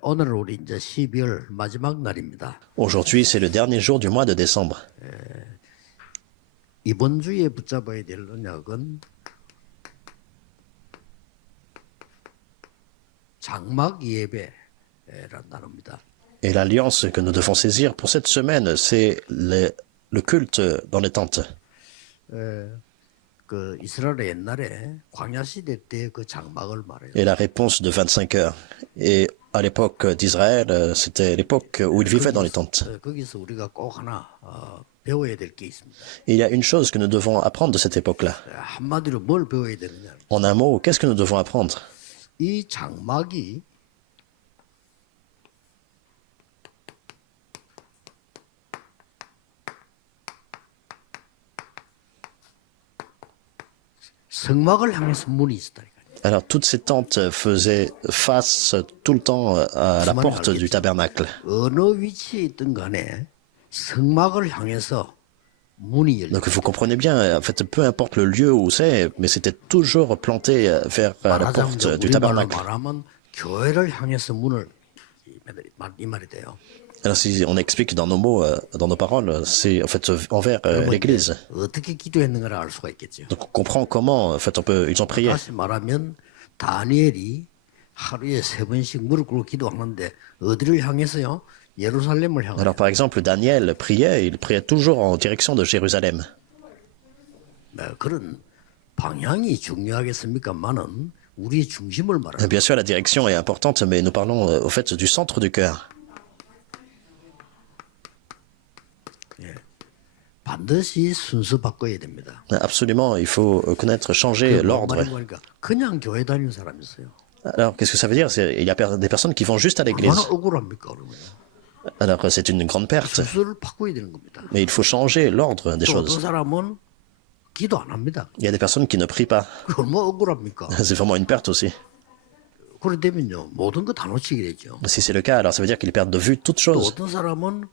오늘 우리 이제 12월 마지막 날입니다. Aujourd'hui, c'est le dernier jour du mois de décembre. 이번 주에 붙잡아야 될 언약은 장막 예배란 단어입니다. Et l'alliance que nous devons saisir pour cette semaine, c'est le culte dans les tentes. 그 이스라엘 옛날에 광야 시대 때 그 장막을 말해요. Et la réponse de 25 heures. Et à l'époque d'Israël, c'était l'époque où ils vivaient dans les tentes. 거기서 우리가 꼭 하나 배워야 될 게 있습니다. Et il y a une chose que nous devons apprendre de cette époque-là. 한마디로 뭘 배워야 되느냐? En un mot, qu'est-ce que nous devons apprendre? 이 장막이 성막을 향해서 문이 있었다. Alors, toutes ces tentes faisaient face tout le temps à la porte du tabernacle. 어느 위치에 있든 간에 성막을 향해서 문이 열려. Donc, vous comprenez bien, en fait, peu importe le lieu où c'est, mais c'était toujours planté vers la porte du 우리말로 tabernacle. 말하면 교회를 향해서 문을 이 말이 돼요. Alors, si on explique dans nos mots, dans nos paroles, c'est en fait envers l'Église. 어떻게 기도했는가를 알 수가 있겠죠. Donc, on comprend comment, en fait, ils ont prié. 다시 말하면 다니엘이 하루에 3번씩 무릎 꿇고 기도하는데 어디를 향해서요? 예루살렘을 향해. Alors, par exemple, Daniel priait, il priait toujours en direction de Jérusalem. 그런 방향이 중요하겠습니까만은 우리의 중심을 말하는. Bien sûr, la direction est importante, mais nous parlons au fait du centre du cœur. 반드시 순서 바꿔야 됩니다. Absolument, il faut connaître, changer l'ordre. 그냥 교회 다니는 사람이 있어요. Alors, qu'est-ce que ça veut dire? Il y a des personnes qui vont juste à l'église. 얼마나 억울합니까 그러면? Alors, c'est une grande perte. 순서를 바꿔야 되는 겁니다. Mais il faut changer l'ordre des 또 choses. 어떤 사람은 기도 안 합니다. Il y a des personnes qui ne prient pas. 그 얼마나 억울합니까? C'est vraiment une perte aussi. 그래 되면요 모든 거 다 놓치게 되죠. Si c'est le cas, alors ça veut dire qu'ils perdent de vue toute 또 chose. 어떤 사람은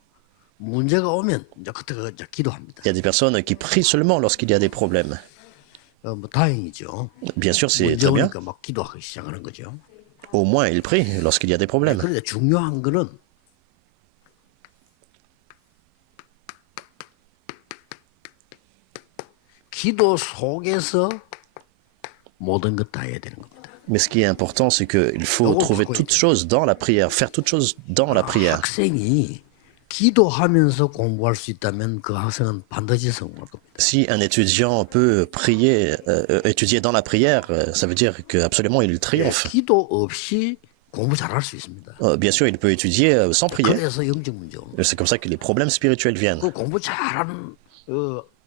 문제가 오면 이제 그때 이제 기도합니다. Il y a des personnes qui prient seulement lorsqu'il y a des problèmes. 뭐 다행이죠. Bien sûr, c'est 문제 très bien. 오니까 막 기도하기 시작하는 거죠. Au moins, ils prient lorsqu'il y a des problèmes. 그런데 중요한 거는 기도 속에서 모든 것 다 해야 되는 겁니다. Mais ce qui est important, c'est qu'il faut trouver toute chose dans la prière, faire toute chose dans la prière. 학생이 기도하면서 공부할 수 있다면 그 학생은 반드시 성공할 겁니다. Si un étudiant peut prier, étudier dans la prière, ça veut dire qu'absolument il triomphe. 기도 없이 공부 잘할 수 있습니다. Bien sûr, il peut étudier sans prier. 그래서 영적 문제 옵니다. C'est comme ça que les problèmes spirituels viennent. 그 공부 잘하는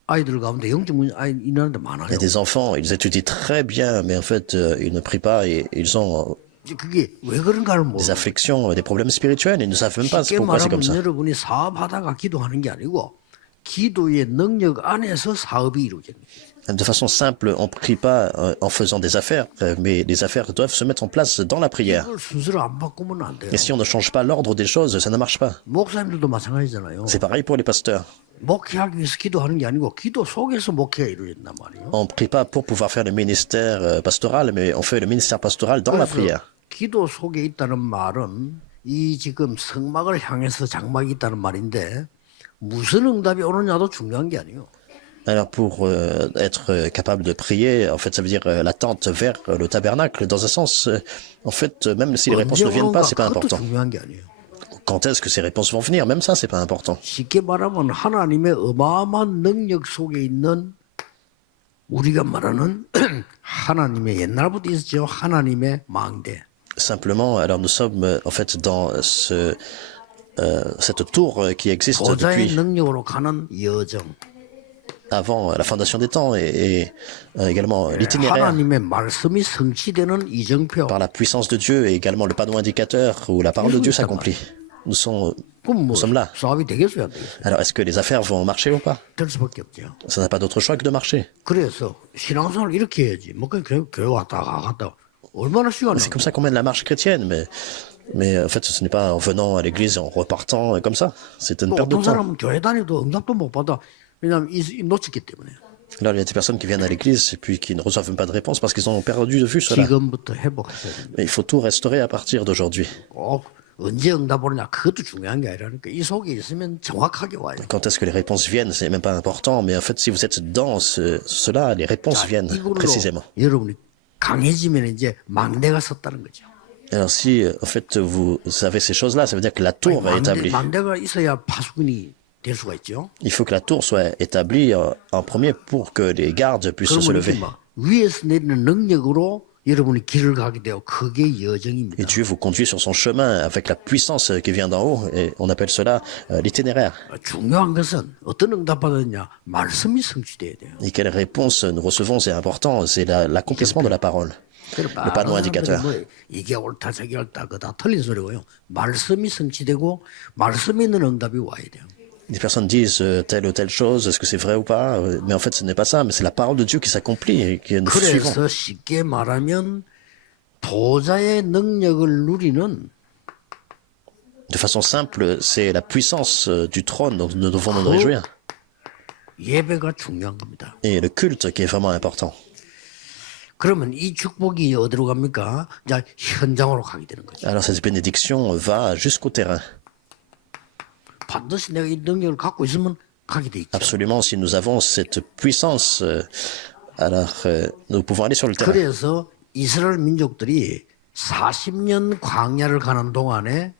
아이들 가운데 영적 문제 있는 데 Il y 많아요. a des enfants, ils étudient très bien, mais en fait, ils ne prient pas et ils ont 그게 왜 그런가를 des 모르고 afflictions, des problèmes spirituels et ils ne savent même pas 쉽게 pourquoi c'est 말하면 comme ça. 여러분이 사업하다가 기도하는 게 아니고 기도의 능력 안에서 사업이 이루어집니다. De façon simple, on ne prie pas en faisant des affaires, mais les affaires doivent se mettre en place dans la prière. 이걸 순서를 안 바꾸면 안 돼요. Et si on ne change pas l'ordre des choses, ça ne marche pas. 목사님들도 마찬가지잖아요. C'est pareil pour les pasteurs. 목회하기 위해서 기도하는 게 아니고 기도 속에서 목회가 이루어진단 말이에요. On ne prie pas pour pouvoir faire le ministère pastoral, mais on fait le ministère pastoral dans la prière. 기도 속에 있다는 말은 이 지금 성막을 향해서 장막이 있다는 말인데 무슨 응답이 오느냐도 중요한 게 아니에요. Alors pour être capable de prier, en fait, ça veut dire l'attente vers le tabernacle. Dans un sens, en fait, même si les réponses ne viennent pas, c'est pas 그것도 important. 중요한 게 아니에요. Quand est-ce que ces réponses vont venir? Même ça, c'est pas important. 쉽게 말하면 하나님의 어마어마한 능력 속에 있는 우리가 말하는 하나님의 옛날부터 있었죠. 하나님의 망대. Simplement, alors nous sommes en fait dans cette tour qui existe 보좌의 depuis 능력으로 가는 여정. avant la fondation des temps et également l'itinéraire 하나님의 말씀이 성취되는 이정표. par la puissance de Dieu et également le panneau indicateur où la parole de Dieu s'accomplit. Nous 그럼 뭐 sommes là. 사업이 되겠어요, 안 되겠어요? Alors, est-ce que les affaires vont marcher ou pas? 될 수밖에 없죠. Ça n'a pas d'autre choix que de marcher. 그래서 신앙생활을 이렇게 해야지. 뭐 그냥 교회 왔다 갔다 얼마나 시간이 C'est comme ça qu'on mène la marche chrétienne, mais en fait, ce n'est pas en venant à l'église, en repartant comme ça. C'est une perte de 어떤 temps. 사람은 교회 다니도 응답도 못 받아. 왜냐하면 이 놓쳤기 때문에. Là, il y a des personnes qui viennent à l'église et puis qui ne reçoivent même pas de réponse parce qu'ils ont perdu de vue cela. 지금부터 회복하셔야 됩니다. Mais il faut tout restaurer à partir d'aujourd'hui. 꼭 언제 응답 오느냐 그것도 중요한 게 아니라니까 이 속에 있으면 정확하게 와요. Quand est-ce que les réponses viennent, c'est même pas important, mais en fait, si vous êtes dans cela, les réponses 자, viennent 이걸로 précisément. 여러분이 강해지면 이제 망대가 섰다는 거죠. Alors si, en fait, vous savez ces choses-là, ça veut dire que la tour est établie. 망대가 있어야 파수꾼이 될 수가 있죠. Il faut que la tour soit établie en premier pour que les gardes puissent se 그러면 lever. 이제 막 위에서 내리는 능력으로 여러분이 길을 가게 돼요. 그게 여정입니다. Et Dieu vous conduit sur son chemin avec la puissance qui vient d'en haut, et on appelle cela l'itinéraire. 중요한 것은 어떤 응답 받았냐 말씀이 성취돼야 돼요. Et quelle réponse nous recevons, c'est important, c'est l'accomplissement de la parole. Le panneau indicateur. 뭐 이게 옳다 저게 옳다 그거 다 틀린 소리고요. 말씀이 성취되고 말씀에 있는 응답이 와야 돼요. Les personnes disent telle ou telle chose, est-ce que c'est vrai ou pas? Mais en fait, ce n'est pas ça, mais c'est la parole de Dieu qui s'accomplit et que nous suivons. 그래서 쉽게 말하면 보좌의 능력을 누리는 De façon simple, c'est la puissance du trône dont nous devons nous réjouir. 예배가 중요한 겁니다. Et le culte qui est vraiment important. 그러면 이 축복이 어디로 갑니까? 이제 현장으로 가게 되는 거죠. Alors cette bénédiction va jusqu'au terrain. 반드시 내가 이 능력을 갖고 있으면 가게 돼 있죠. Absolument, si nous avons cette puissance, alors nous pouvons aller sur le terrain. 그래서 이스라엘 민족들이 40년 광야를 가는 동안에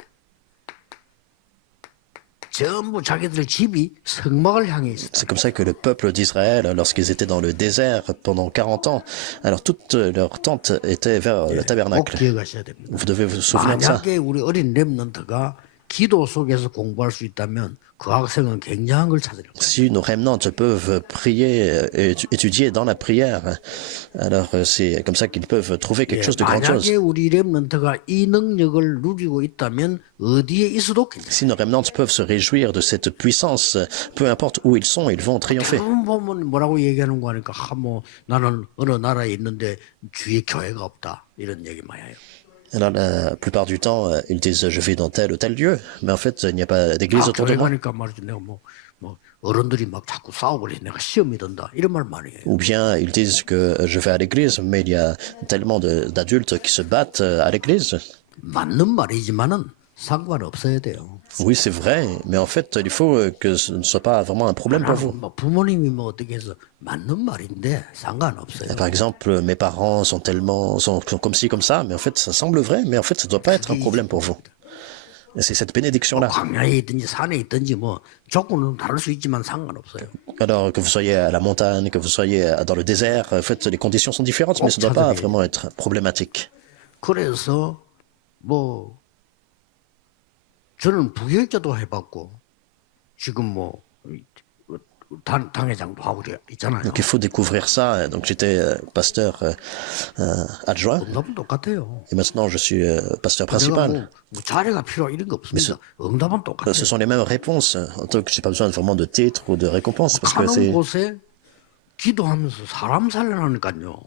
전부 자기들 집이 성막을 향해 있었다. C'est comme ça que le peuple d'Israël, lorsqu'ils étaient dans le désert pendant 40 ans, alors toutes leurs tentes étaient vers le 꼭 tabernacle. 기억하셔야 됩니다. Vous devez vous souvenir de ça. 만약에 우리 어린 렘넌트가 기도 속에서 공부할 수 있다면 그 학생은 굉장한 걸 찾으려고. Si nos rémanentes peuvent prier et étudier dans la prière, alors c'est comme ça qu'ils peuvent trouver quelque chose de grandiose. 만약에 우리 렘넌트가 이 능력을 누리고 있다면 어디에 있어도 괜찮아요. Si nos rémanentes peuvent se réjouir de cette puissance, peu importe où ils sont, ils vont triompher. 대부분 보면 뭐라고 얘기하는 거 하니까 뭐 나는 어느 나라에 있는데 주위에 교회가 없다 이런 얘기 많이 해요. Alors la plupart du temps, ils disent je vais dans tel ou tel lieu, mais en fait il n'y a pas d'église autour de 교회 moi. 가니까 말이지 내가 뭐 어른들이 막 자꾸 싸우고 그래 내가 시험이 든다 이런 말 많이 해요. Ou bien ils disent que je vais à l'église, mais il y a tellement d'adultes qui se battent à l'église. 맞는 말이지만은 상관없어야 돼요. Oui, c'est vrai, mais en fait il faut que ce ne soit pas vraiment un problème pour vous. 뭐 부모님이 뭐 어떻게 해서 맞는 말인데 상관없어요. Par exemple, mes parents sont comme ci, comme ça, mais en fait ça semble vrai, mais en fait ça ne doit pas être un problème pour vous. Et c'est cette bénédiction-là. 광야에 있든지 산에 있든지 뭐 조건은 다를 수 있지만 상관없어요. Alors que vous soyez à la montagne, que vous soyez dans le désert, en fait les conditions sont différentes, mais ça ne doit pas vraiment être problématique. 그래서 뭐 저는 부교육자도 해봤고 지금 뭐 당회장도 하고 있잖아요. Donc il faut découvrir ça. Donc j'étais pasteur adjoint 응답은 똑같아요. et maintenant je suis pasteur 내가 principal. 뭐 자료가 필요 이런 거 없습니다. 응답은 똑같아요. Ce sont les mêmes réponses. En tant que j'ai pas besoin vraiment de titre ou de récompense parce que 가는 c'est 곳에 기도하면서 사람 살려나니까요.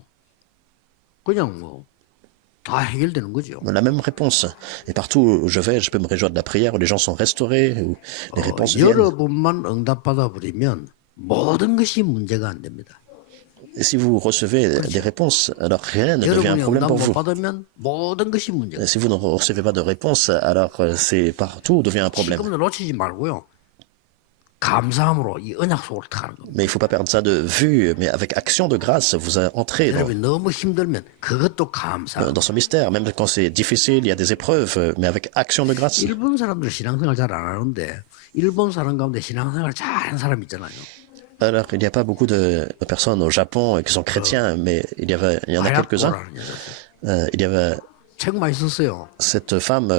그냥 뭐 다 해결되는 거죠. la même réponse. Et partout où je vais, je peux me réjouir de la prière où les gens sont restaurés, où les réponses viennent. 여러분만 응답받아 버리면 모든 것이 문제가 안 됩니다. Et si vous recevez des réponses, alors rien ne devient un 여러분이 problème 응답 pour 못 vous. 받으면 모든 것이 문제가. Et si vous ne recevez pas de réponse, alors c'est partout devient un problème. 지금도 놓치지 말고요. 감사함으로 이 언약 속으로 타는 겁니다. Mais il ne faut pas perdre ça de vue, mais avec action de grâce, vous entrez 여러분이 너무 힘들면 그것도 감사. dans son mystère. Même quand c'est difficile, il y a des épreuves, mais avec action de grâce. 일본 사람들 신앙생활 잘 안 하는데 일본 사람 가운데 신앙생활 잘하는 사람 있잖아요. Alors, il n'y a pas beaucoup de personnes au Japon qui sont chrétiens, mais il y en a quelques-uns. Il y avait 책 많이 썼어요. cette femme,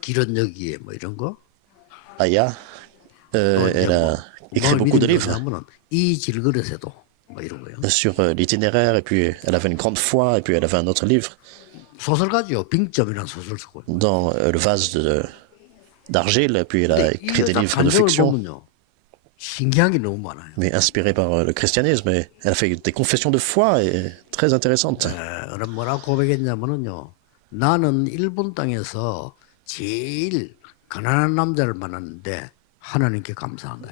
길은 여기에 뭐 이런 거. Aya, elle a écrit beaucoup de livres 이 질그릇에도 뭐 이런 거요. sur l'itinéraire, et puis elle avait une grande foi, et puis elle avait un autre livre 소설가지요. 빙점이라는 소설 쓰고. dans le vase d'argile, et puis elle a écrit des livres de fiction, 보면요. 신기한 게 너무 많아요. mais inspirés par le christianisme. Et elle a fait des confessions de foi et très intéressantes. 그럼 뭐라고 고백했냐면은요. 나는 일본 땅에서 제일 가난한 남자를 만났는데 하나님께 감사한다.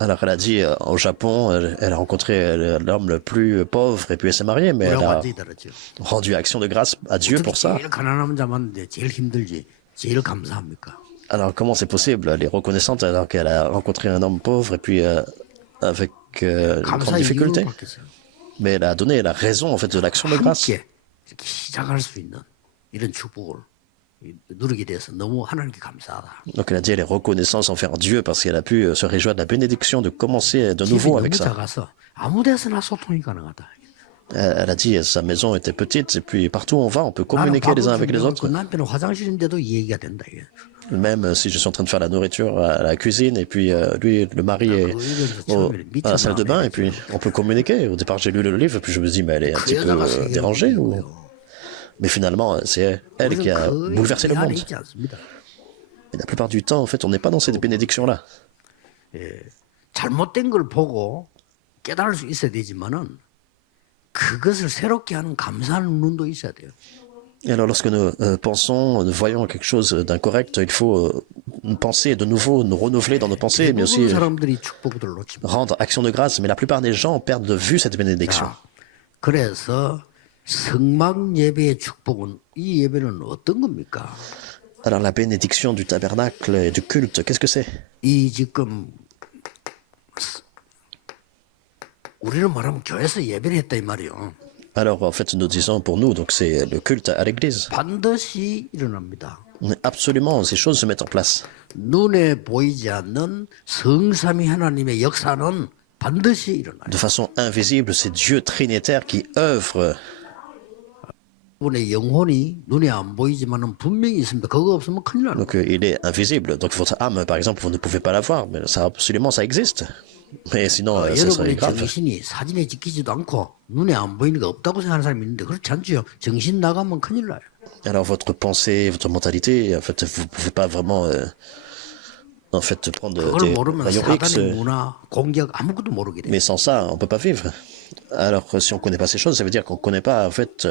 Alors elle a dit au Japon, elle a rencontré l'homme le plus pauvre et puis elle s'est mariée, mais elle 우리가 a 완전히 다르죠. rendu action de grâce à Dieu pour ça. 제일 가난한 자 만났는데 제일 힘들지. 제일 감사합니까? Alors comment c'est possible? Elle est reconnaissante alors qu'elle a rencontré un homme pauvre et puis avec une grande 감사 difficulté. 이유를 받겠어요. Mais elle a donné la raison en fait de l'action de grâce. 함께 이렇게 시작할 수 있는 이런 축복을 누리게 돼서 너무 하나님께 감사하다. Donc elle a dit elle est reconnaissante envers Dieu parce qu'elle a pu se réjouir de la bénédiction de commencer de 집이 nouveau 너무 avec ça. 작아서 아무 데서나 소통이 가능하다. Elle a dit sa maison était petite et puis partout où on va on peut 나는 communiquer les uns 밥을 avec les 준비하고 autres. 그 남편은 화장실인데도 이 얘기가 된다. 이게. Même si je suis en train de faire la nourriture à la cuisine et puis lui, le mari est à la salle de bain et puis on peut communiquer. Au départ j'ai lu le livre et puis je me dis mais elle est un 그 petit 여자가 peu 세계를 dérangée ou... 이루고요. Mais finalement c'est elle qui a 우리는 bouleversé le 그 안에 monde. 있지 않습니다. Et la plupart du temps en fait on n'est pas dans cette bénédiction là. 잘못된 걸 보고 깨달을 수 있어야 되지만은 그것을 새롭게 하는 감사하는 눈도 있어야 돼요. Et alors lorsque nous pensons, nous voyons quelque chose d'incorrect, il faut penser de nouveau, nous renouveler dans nos pensées, mais aussi 대부분 사람들이 축복을 놓칩니다. rendre action de grâce. Mais la plupart des gens perdent de vue cette bénédiction. 자, 그래서 성막 예배의 축복은 이 예배는 어떤 겁니까? Alors la bénédiction du tabernacle et du culte, qu'est-ce que c'est? 이 지금 우리는 말하면 교회에서 예배를 했다 이 말이요. Alors en fait nous disons pour nous, donc c'est le culte à l'église. 반드시 일어납니다. Absolument, ces choses se mettent en place. 눈에 보이지 않는 성삼위 하나님의 역사는 반드시 일어나요. De façon invisible, c'est Dieu trinitaire qui œuvre. 여러분의 영혼이 눈에 안 보이지만은 분명히 있습니다. 그거 없으면 큰일 나는 거예요. Donc il est invisible. Donc votre âme, par exemple, vous ne pouvez pas la voir, mais ça absolument ça existe. Mais sinon, ça serait 여러분의 grave. 정신이 사진에 찍히지도 않고 눈에 안 보이는 게 없다고 생각하는 사람이 있는데 그렇지 않죠. 정신 나가면 큰일 나요. Alors votre pensée, votre mentalité, en fait, vous pouvez pas vraiment, en fait, prendre 그걸 des 모르면 rayons X. 사단의 문화, 공격 아무것도 모르게 돼요. Mais sans ça, on peut pas vivre. Alors si on connaît pas ces choses, ça veut dire qu'on connaît pas en fait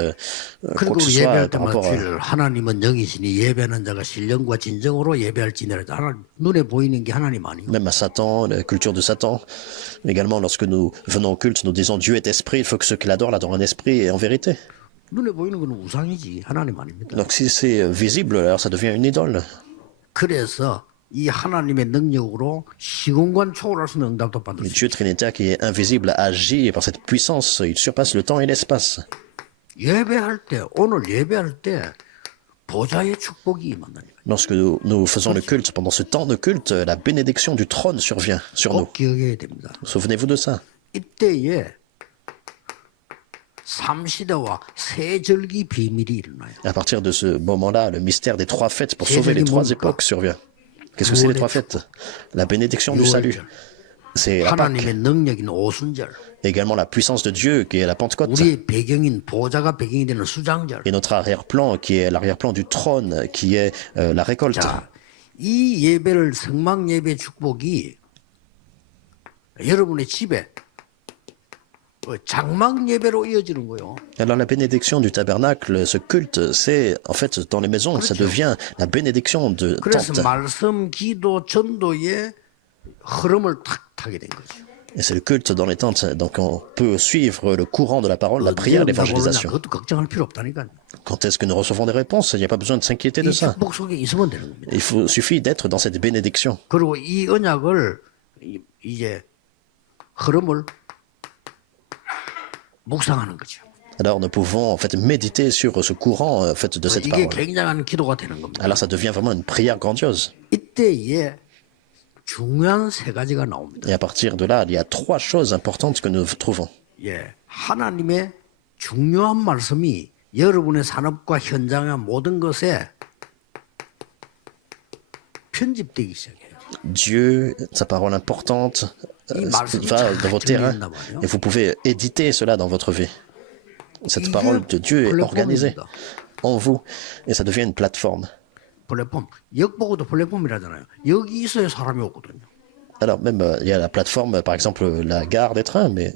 quoi 그리고 que ce soit 예배할 par 때마다 rapport à... 주일 하나님은 영이시니 예배하는 자가 신령과 진정으로 예배할지니라. 하나님 눈에 보이는 게 하나님 아니고. Même à Satan, la culture de Satan. Également, lorsque nous venons au culte, nous disons Dieu est esprit, il faut que ceux qui l'adorent l'adorent en esprit et en vérité. 눈에 보이는 건 우상이지 하나님 아닙니다. Donc si c'est visible, alors ça devient une idole. 그래서 이 하나님의 능력으로 시공간 초월할 수 있는 응답도 받을 Le 수 Dieu trinitaire qui est invisible agit et par cette puissance, il surpasse le temps et l'espace. 예배할 때 오늘 예배할 때 보좌의 축복이 임한다니까. Lorsque nous faisons le culte, pendant ce temps de culte, la bénédiction du trône survient sur nous. 꼭 기억해야 됩니다. Souvenez-vous de ça. 이때에 삼시대와 세절기 비밀이 일어나요. À partir de ce moment-là, le mystère des trois fêtes pour sauver les trois époques survient. Qu'est-ce que c'est les trois fêtes? La bénédiction du salut. C'est la Pâque. 하나님의 능력인 오순절. Également la puissance de Dieu qui est la Pentecôte. 우리의 배경인 보좌가 배경이 되는 수장절. Et notre arrière-plan qui est l'arrière-plan du trône qui est la récolte. 자, 이 예배를 성막 예배 축복이 여러분의 집에 장막 예배로 이어지는 거예요. Alors la bénédiction du tabernacle, ce culte, c'est en fait dans les maisons, ça devient la bénédiction de 그래서 tente. 말씀, 기도, 전도의 흐름을 탁 타게 된 거죠. Et c'est le culte dans les tentes. Donc on peut suivre le courant de la parole, la 언제 prière, 응답 오느냐 l'évangélisation. 그것도 걱정할 필요 없다니까요. Quand est-ce que nous recevons des réponses? Il n'y a pas besoin de s'inquiéter de 이 ça. 축복 속에 있으면 되는 겁니다. Suffit d'être dans cette bénédiction. 그리고 이 언약을 이제 흐름을 묵상하는 거죠. Alors nous pouvons en fait méditer sur ce courant en fait de cette 이게 parole. 굉장한 기도가 되는 겁니다. Alors ça devient vraiment une prière grandiose. 이때에 중요한 세 가지가 나옵니다. Et à partir de là, il y a trois choses importantes que nous trouvons. 예, 하나님의 중요한 말씀이 여러분의 산업과 현장의 모든 것에 편집되기 시작해요. Dieu, sa parole importante, va dans vos terrains et vous pouvez éditer cela dans votre vie. Cette parole de Dieu est organisée en vous et ça devient une plateforme. 플랫폼, 역보고도 플랫폼이라잖아요. 여기 있어야 사람이 오거든요. Alors même, il y a la plateforme, par exemple la gare des trains, mais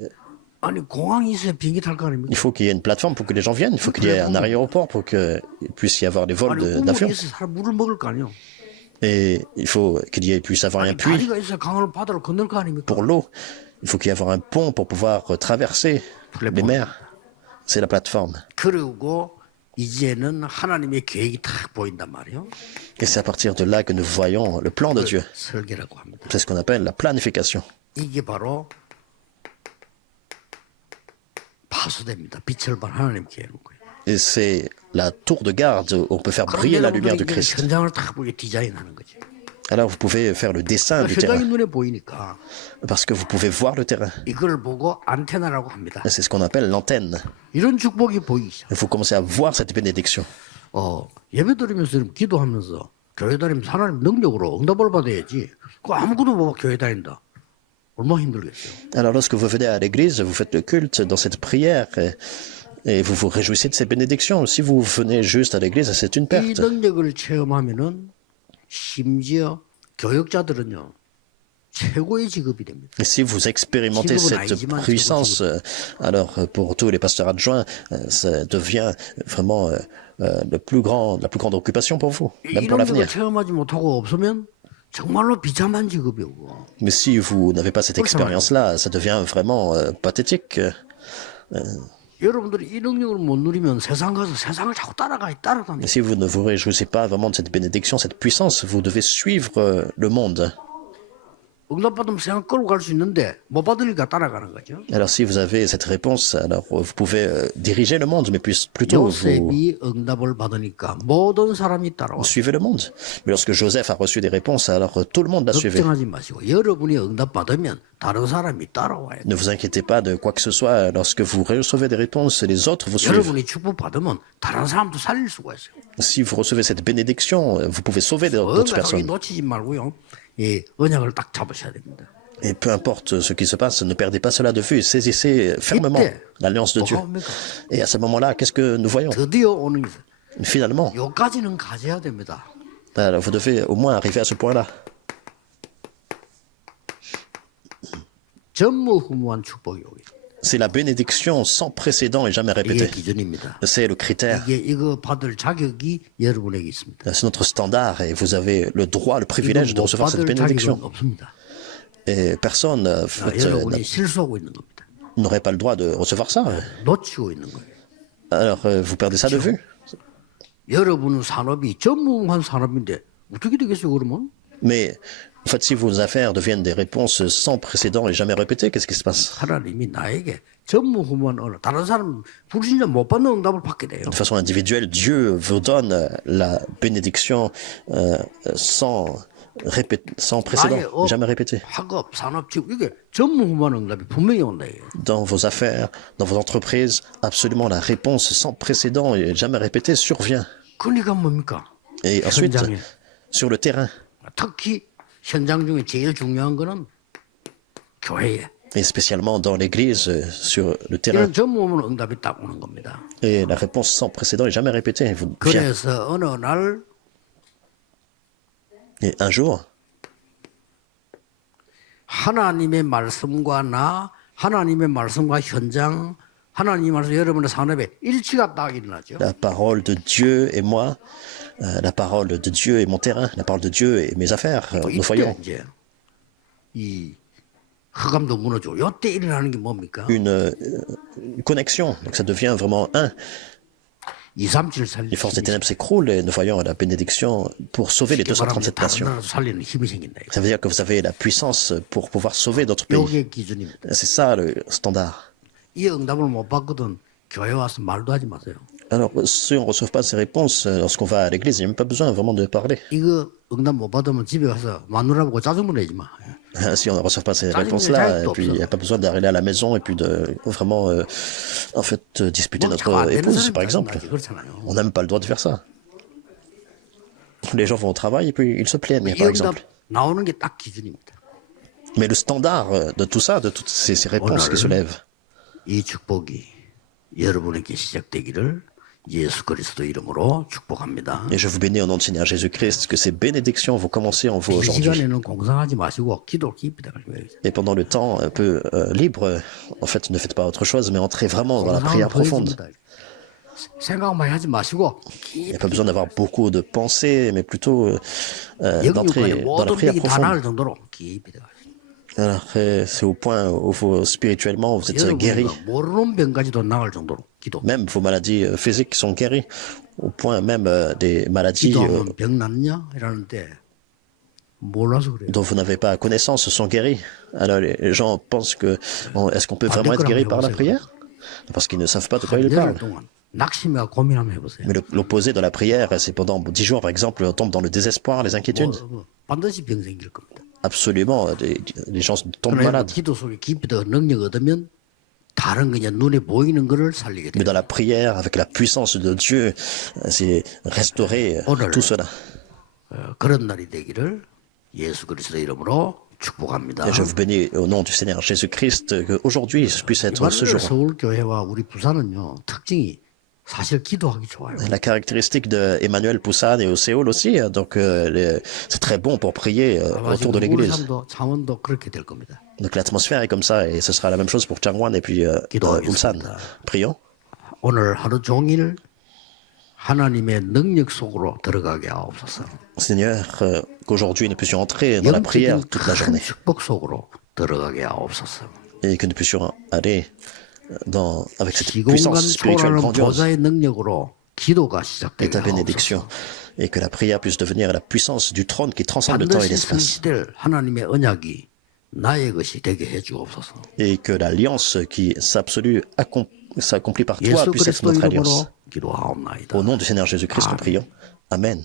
아니 공항이 있어야 비행기 탈 거 아닙니까? il faut qu'il y ait une plateforme pour que les gens viennent, il faut qu'il y ait un aéroport pour qu'il puisse y avoir des vols 아니 우물이 d'avion. 있어야 사람 물을 먹을 거 아니에요. Et il faut qu'il puisse avoir un puits 다리가 있어 강을 바다를 건널 거 아닙니까? pour l'eau. Il faut qu'il y ait un pont pour pouvoir traverser les mers. C'est la plateforme. 그리고 이제는 하나님의 계획이 딱 보인단 말이에요. Et c'est à partir de là que nous voyons le plan de Dieu. 설계라고 합니다. C'est ce qu'on appelle la planification. 이게 바로 파수됩니다. 빛을 발 하나님 계획인 거예요. Et c'est la tour de garde où on peut faire briller la lumière de Christ. 현장을 딱 보게 디자인하는 거지. Alors vous pouvez faire le dessin du 현장이 terrain 눈에 보이니까 parce que vous pouvez voir le terrain. 이걸 보고 안테나라고 합니다. C'est ce qu'on appelle l'antenne. 이런 축복이 보이죠. Il faut commencer à voir cette bénédiction. 예배드리면서 기도하면서 교회 다니면서 하나님 능력으로 응답을 받아야지. 그 아무것도 못 교회 다닌다. 얼마나 힘들겠어요. Alors lorsque vous venez à l'église, vous faites le culte dans cette prière et vous vous réjouissez de ces bénédictions. Si vous venez juste à l'église, c'est une 이 perte. 능력을 체험하면은 심지어 교역자들은요 최고의 직업이 됩니다. Et si vous expérimentez cette puissance, alors pour tous les pasteurs adjoints, ça devient vraiment la plus grande occupation pour vous, 이 même pour 능력을 l'avenir. 체험하지 못하고 없으면 정말로 비참한 직업이고. Mais si vous n'avez pas cette expérience-là, ça devient vraiment pathétique. 여러분들이 이 능력을 못 누리면 세상 가서 세상을 자꾸 따라다니. Et si vous ne vous réjouissez pas vraiment de cette bénédiction, cette puissance, vous devez suivre le monde. 응답받으면 세상 끌고 갈 수 있는데 못 받으니까 따라가는 거죠. Alors si vous avez cette réponse, alors vous pouvez diriger le monde, mais plutôt vous 요셉이 응답을 받으니까 모든 사람이 따라와. suivez le monde. Mais lorsque Joseph a reçu des réponses, alors tout le monde l'a suivi. 걱정하지 마시고 여러분이 응답 받으면 다른 사람이 따라와야 돼. Ne vous inquiétez pas de quoi que ce soit. Lorsque vous recevez des réponses, les autres vous suivent. 여러분이 축복 받으면 다른 사람도 살릴 수가 있어요. Si vous recevez cette bénédiction, vous pouvez sauver d'autres personnes. personnes. 놓치지 말고요. 이 언약을 딱 잡으셔야 됩니다. Et peu importe ce qui se passe, ne perdez pas cela de vue. Saisissez fermement l'alliance de Dieu. Et à ce moment-là, qu'est-ce que nous voyons? 드디어 오는 게 Finalement, 여기까지는 가져야 됩니다. alors vous devez au moins arriver à ce point-là. 전무후무한 축복이 오기. C'est la bénédiction sans précédent et jamais 이게 répétée. 기준입니다. C'est le critère. 이거 받을 자격이 여러분에게 있습니다. C'est notre standard et vous avez le droit, le privilège de 이거 못 recevoir cette 받을 bénédiction. 자격은 없습니다. Et personne 여러분이 실수하고 있는 겁니다. n'aurait pas le droit de recevoir ça. 놓치고 있는 거예요. Alors vous perdez ça de vue. 여러분은 산업이 전무한 산업인데 어떻게 되겠어요 그러면? Mais en fait, si vos affaires deviennent des réponses sans précédent et jamais répétées, qu'est-ce qui se passe? 하나님이 나에게 전무후무한 언어, 다른 사람 불신자 못 받는 응답을 받게 돼요. De façon individuelle, Dieu vous donne la bénédiction sans précédent, jamais répétée. 학업, 산업, 지금 이게 전무후무한 응답이 분명히 온다 이게. Dans vos affaires, dans vos entreprises, absolument la réponse sans précédent et jamais répétée survient. 그러니까 뭡니까? Et ensuite, 현장에. sur le terrain, 특히 현장 중에 제일 중요한 거는 교회에. et spécialement dans l'église, sur le terrain. 이런 전무후무한 응답이 딱 오는 겁니다. Et la réponse sans précédent et jamais répétée vous vient. 그래서 어느 날 Et un jour, 하나님의 말씀과 나, 하나님의 말씀과 현장, 하나님의 말씀 여러분의 산업에 일치가 딱 일어나죠. la parole de Dieu et moi, la parole de Dieu et mon terrain, la parole de Dieu et mes affaires, nous 이때 voyons 이제 이 흑암도 무너지고 이때 일어나는 게 뭡니까? une connexion. Donc ça devient vraiment un. 237 살리는 Les forces des ténèbres s'écroulent et nous voyons la bénédiction pour sauver les 237 nations. 살리는 힘이 생긴다. Ça veut dire que vous avez la puissance pour pouvoir sauver d'autres pays. 이게 기준입니다. C'est ça le standard. 이 응답을 못 받거든 교회 와서 말도 하지 마세요. Alors, si on ne reçoit pas ces réponses lorsqu'on va à l'église, il n'y a même pas besoin vraiment de parler. 이거 응답 못 받으면 집에 가서 마누라보고 짜증 내지 마. Si on ne reçoit pas ces réponses-là, et puis il n'y a pas besoin d'arriver à la maison et puis de vraiment, en fait, disputer notre épouse, par exemple. On n'a même pas le droit de faire ça. Les gens vont au travail et puis ils se plaignent, 이 par 응답 exemple. 나오는 게 딱 기준입니다. Mais le standard de tout ça, de toutes ces réponses qui se lèvent, 이 축복이 여러분에게 시작되기를 예수 그리스도 이름으로 축복합니다. et je vous bénis au nom du Seigneur Jésus-Christ, que ces bénédictions vont commencer en vous 이 aujourd'hui. 시간에는 공상하지 마시고 기도 깊이 들어가셔야 돼요. Et pendant le temps un peu libre, en fait, ne faites pas autre chose, mais entrez vraiment dans la prière profonde. 생각 많이 하지 마시고 Il n'y a pas besoin d'avoir beaucoup de pensées, mais plutôt 영육간에 d'entrer dans la 모든 prière 병이 다 profonde. 나을 정도로 깊이 들어가요. Alors, c'est au point où vous, spirituellement vous êtes guéri. 여러분이 모르는 병까지도 나을 정도로 기도. Même vos maladies physiques sont guéries. Au point même des maladies 기도하면 병 낫냐? 이러는데 몰라서 그래요. dont vous n'avez pas connaissance sont guéries. Alors les gens pensent que est-ce qu'on peut vraiment être guéri par la prière? Parce qu'ils ne savent pas de quoi ils 한 열흘 parlent. 동안 낙심과 고민 한번 해보세요. Mais l'opposé de la prière, c'est pendant 10 jours par exemple, on tombe dans le désespoir, les inquiétudes. 반드시 병 생길 겁니다. Absolument, les gens tombent 그러나 malades. 기도 속에 깊이 더 능력 얻으면 다른 그냥 눈에 보이는 거를 살리게 Mais 돼요. dans la prière, avec la puissance de Dieu, c'est restaurer tout cela. 그런 날이 되기를 예수 그리스도 이름으로 축복합니다. Et je vous bénis au nom du Seigneur Jésus-Christ, qu'aujourd'hui je puisse être ce 이번에 jour. 서울 교회와 우리 부산은요 특징이 사실 기도하기 좋아요. La caractéristique de Emmanuel Poussan et au Séoul aussi, donc c'est très bon pour prier autour de l'église. 울산도 창원도 그렇게 될 겁니다. Donc l'atmosphère est comme ça et ce sera la même chose pour Changwon et puis Ulsan. Prions. 오늘 하루 종일 하나님의 능력 속으로 들어가게 하옵소서. Seigneur, qu'aujourd'hui nous puissions entrer dans la prière 영적인 toute la 큰 journée 축복 속으로 들어가게 하옵소서. et que nous puissions aller avec cette 시공간 puissance spirituelle 초월하는 grandiose 보좌의 능력으로 기도가 et 시작되게 ta bénédiction 하옵소서. et que la prière puisse devenir la puissance du trône qui transcende le temps et 반드시 l'espace 성취될 하나님의 언약이 나의 것이 되게 해주옵소서. et que l'alliance qui s'accomplit par toi 예수 puisse être 그리스도 notre 이름으로 alliance. 기도하옵나이다. Au nom du Seigneur Jésus-Christ, nous prions. Amen.